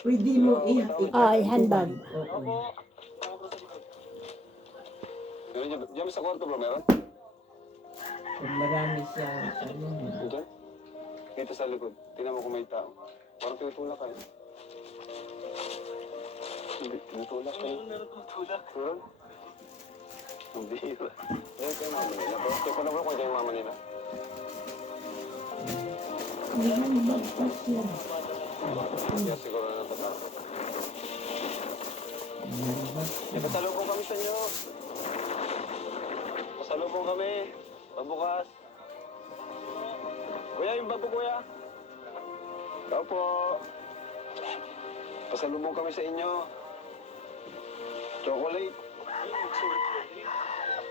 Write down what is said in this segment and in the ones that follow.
Pwede mo handbag. Oo. Diyan sa kwarto ba meron? Kung marami siya, ano, Diyan? Dito sa likod. Tingnan mo kung may tao. Parang tinutulak kayo. Tinutulak kayo. Tinutulak? Meron? Ang bihira. Yan kayo mama nila. Check ko na ba kung kayo mama nila? handbag pa siya. Kaya siguro na natatakot. Pasalubong kami sa inyo. Pasalubong kami. Pabukas. Kuya, yung babo kuya. Tao po. Pasalubong kami sa inyo. Chocolate.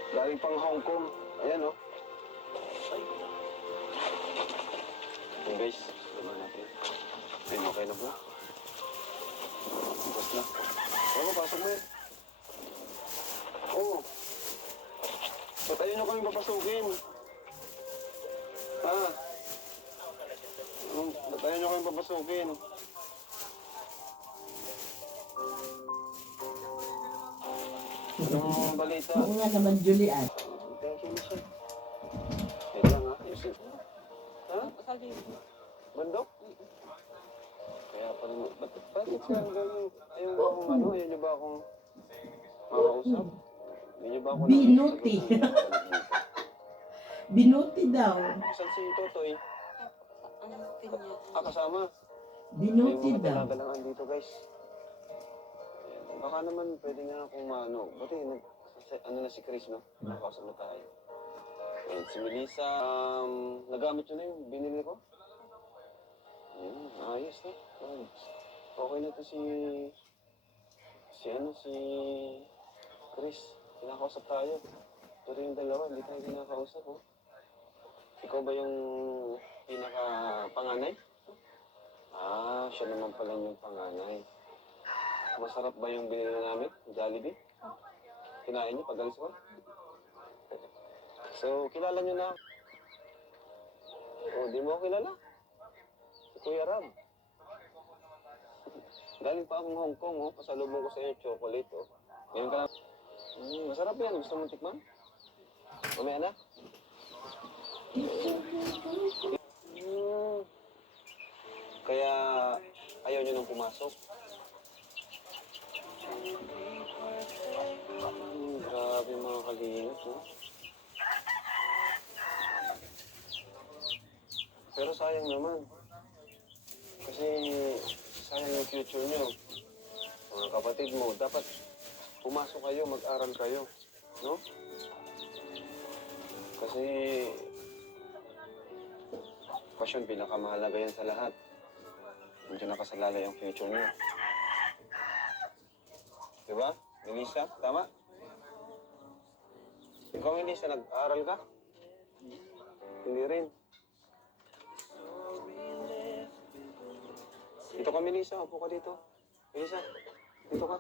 Galing pang Hong Kong. Ayan o. Okay guys, naman natin. Ayun, okay na po. Bus na. Oo, pasok mo yan. Oo. Ba't ayaw nyo kami papasukin? Ha? Ba't ayaw nyo kami papasukin? Anong balita? Oo nga naman, Julian. Thank you, Michelle. Wait lang ha, Yusuf. Ha? Bandok? Kaya pa rin, bakit siya ang gano'n? Ayaw nyo akong ano, ayaw nyo ba akong makausap? Ayaw nyo ba ako Binuti. Binuti daw. Saan si Totoy? Kasama? Binuti May mga daw. talagalangan dito, guys. Ayan. Baka naman pwede nga akong maano. Buti, ano na si Chris, no? Nakausap na tayo. Ayan, si Melissa, nagamit nyo na yung binili ko? Ayan, ayos na. Okay na to si Chris. Kinakausap tayo. Pero yung dalawa, hindi tayo kinakausap, oh. Ikaw ba yung pinaka-panganay? Siya naman pala yung panganay. Masarap ba yung binili namin? Jollibee? Kinain niyo pag alis ko? So, kilala niyo na. Di mo ako kilala? Si Kuya Ram. Galing pa akong Hong Kong, oh. Pasalubong ko sa iyo chocolate, oh. Ngayon ka lang. Masarap yan. Gusto mong tikman? Mamaya na? Kaya ayaw niyo nang pumasok. Grabe mga kalingap, no? Pero sayang naman. Kasi sayang yung future niyo. Mga kapatid mo, dapat pumasok kayo, mag-aral kayo. No? Kasi pasyon, pinakamahalaga yan sa lahat. Hindi nakasalalay ang future niyo. Diba? Melissa, tama? Ikaw, Melissa, nag-aaral ka? Hindi rin. Dito ka, Melissa. Upo ka dito. Melissa, dito ka.